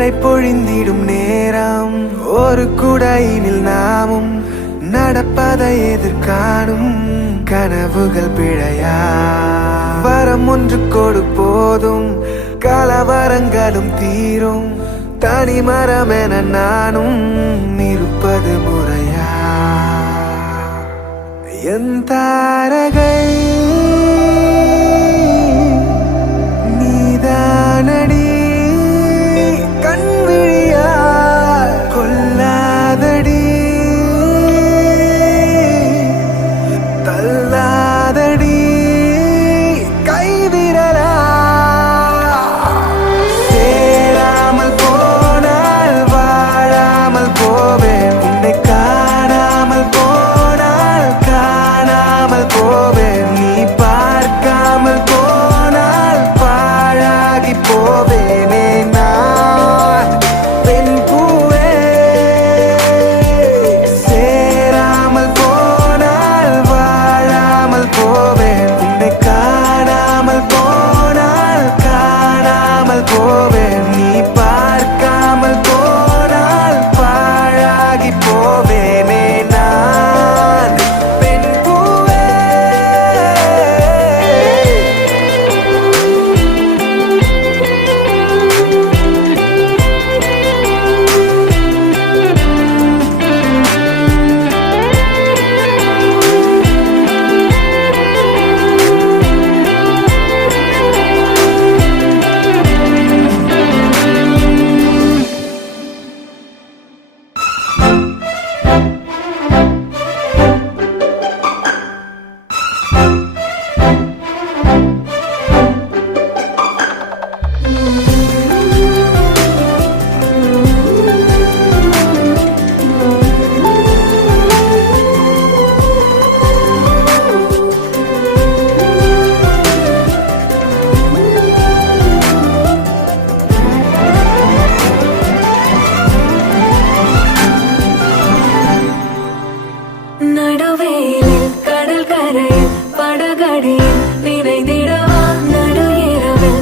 மழை பொழிந்திடும் நேரம் ஒரு குடையினில் நாமும் நடப்பதை எதிர்காணும் கனவுகள் பிழையா வரம் ஒன்று கொடு போதும் கலவரங்களும் தீரும் தனி மரம் என நானும் இருப்பது முறையா என் தாரகை நீதானடி கண்விழியா கொல்லாதடி தள்ளாதடி கைவிரலா சேராமல் போனால் வாழாமல் போவேன் உன்னை காணாமல் போனால் காணாமல் போவேன் நீ பார்க்காமல் போனால் பாழாகி போவேனே நான் பெண் பூவே சேராமல் போனால் வாழாமல் போவேன் உன்னை காணாமல் போனால் காணாமல் போவேன் நீ பார்க்காமல் போனால் பாழாகி போவேனே நான் பெண் பூவே நடுவேலில் கடல் கரையில் படகடியில் நினைந்திடவா நடு இரவில்